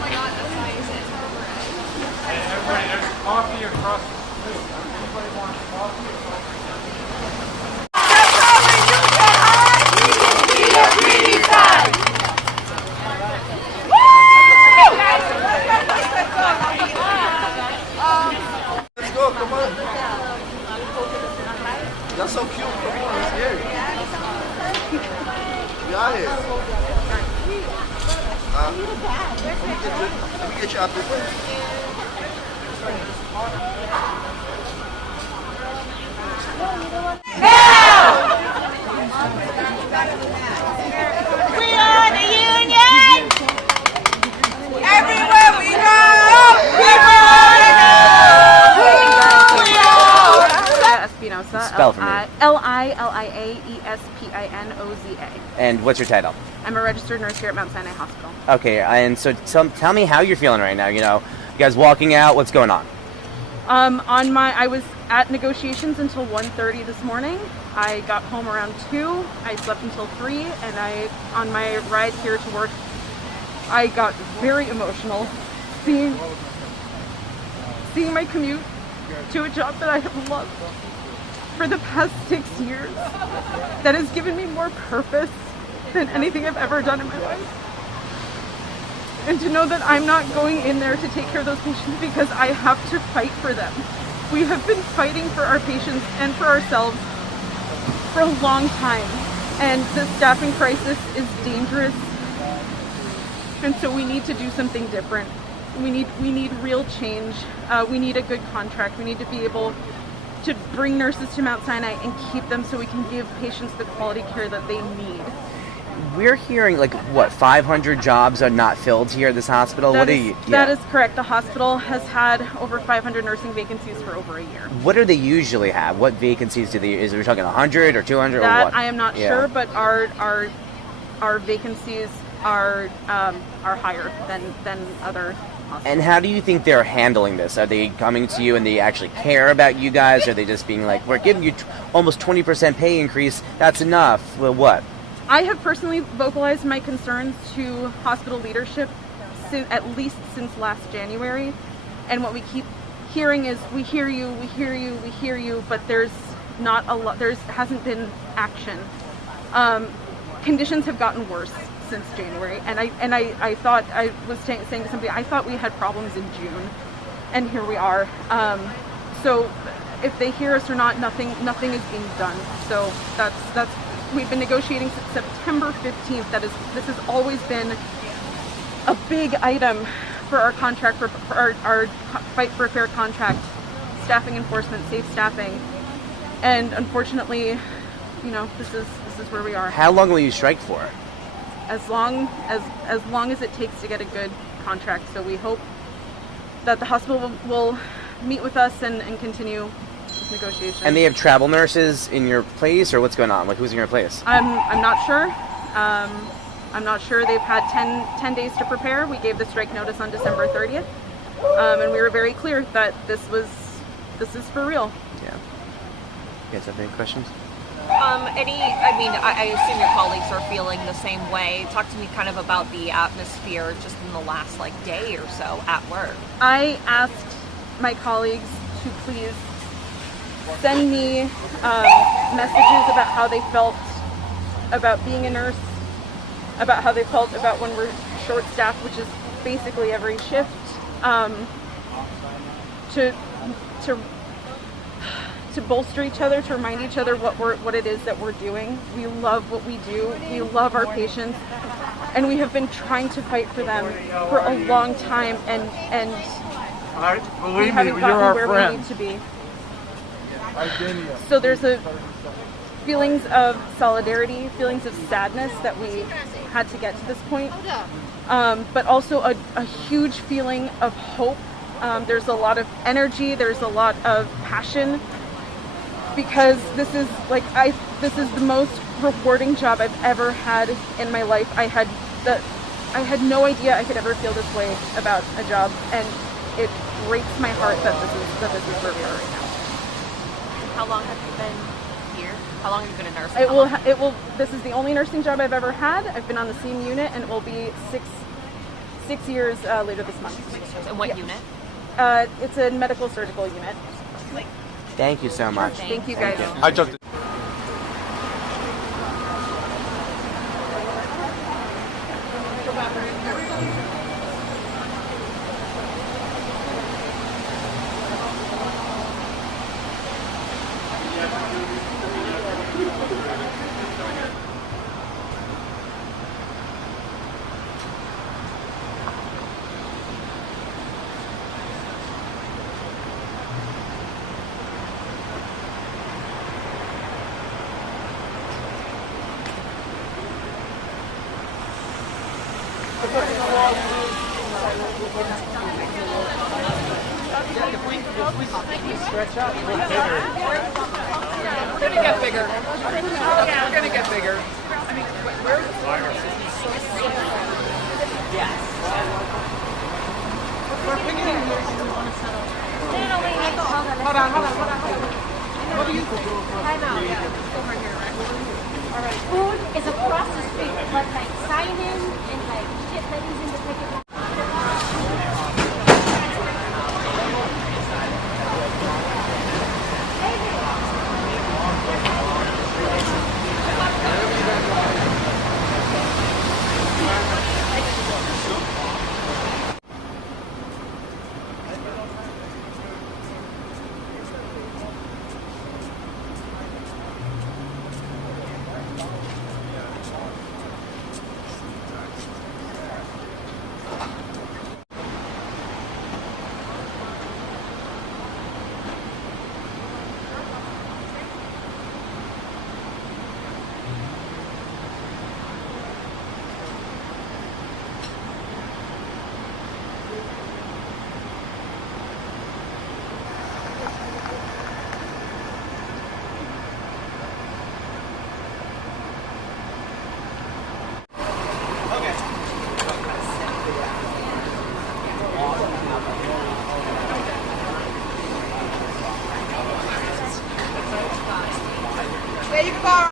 my god, that's amazing. Hey, everybody, there's coffee across the street. Anybody wants coffee across the street? Let's go, come on. That's so cute. Come on, let's get it. We out here. Let me get you out there. We are the Union! Everywhere we go! Espinoza. Spell for me. Lialiaespinoza. And what's your title? I'm a registered nurse here at Mount Sinai Hospital. Okay, and so tell me how you're feeling right now. You know, you guys walking out, what's going on? I was at negotiations until 1:30 this morning. I got home around 2. I slept until 3, and on my ride here to work, I got very emotional seeing my commute to a job that I have loved for the past 6 years, that has given me more purpose than anything I've ever done in my life. And to know that I'm not going in there to take care of those patients because I have to fight for them. We have been fighting for our patients and for ourselves for a long time, and the staffing crisis is dangerous, and so we need to do something different. We need real change. We need a good contract. We need to be able to bring nurses to Mount Sinai and keep them so we can give patients the quality care that they need. We're hearing, like, what, 500 jobs are not filled here at this hospital? That is correct. The hospital has had over 500 nursing vacancies for over a year. What do they usually have? What vacancies do they, is we talking 100 or 200 or what? I am not sure, but our vacancies are higher than other hospitals. And how do you think they're handling this? Are they coming to you and they actually care about you guys? Or are they just being like, we're giving you almost 20% pay increase, that's enough? Well, what? I have personally vocalized my concerns to hospital leadership at least since last January, and what we keep hearing is, we hear you, we hear you, we hear you, but there's not a lot, hasn't been action. Conditions have gotten worse since January, and I thought, I was saying to somebody, I thought we had problems in June, and here we are. So if they hear us or not, nothing is being done. So that's we've been negotiating since September 15th. This has always been a big item for our contract, for our fight for a fair contract, staffing enforcement, safe staffing, and unfortunately, you know, this is where we are. How long will you strike for? As long as it takes to get a good contract. So we hope that the hospital will meet with us and continue negotiations. And they have travel nurses in your place, or what's going on? Like, who's in your place? I'm not sure. I'm not sure. They've had 10 days to prepare. We gave the strike notice on December 30th, and we were very clear that this is for real. Yeah. You guys have any questions? I assume your colleagues are feeling the same way. Talk to me kind of about the atmosphere just in the last day or so at work. I asked my colleagues to please send me messages about how they felt about being a nurse, about how they felt about when we're short-staffed, which is basically every shift, to bolster each other, to remind each other what it is that we're doing. We love what we do. We love our patients, and we have been trying to fight for them for a long time, and we haven't gotten where we need to be. So there's feelings of solidarity, feelings of sadness that we had to get to this point, but also a huge feeling of hope. There's a lot of energy, there's a lot of passion, because this is the most rewarding job I've ever had in my life. I had no idea I could ever feel this way about a job, and it breaks my heart that this is where we are right now. How long have you been here? How long have you been a nurse? It will. This is the only nursing job I've ever had. I've been on the same unit, and it will be six years later this month. And what unit? It's a medical surgical unit. Thank you so much. Thank you guys. I jumped. Stretch out. We're gonna get bigger. We're gonna get bigger. Hold on. What do you think? Time out. Over here, right? All right. Food is across the street, but like sign in and like shit that is in the ticket.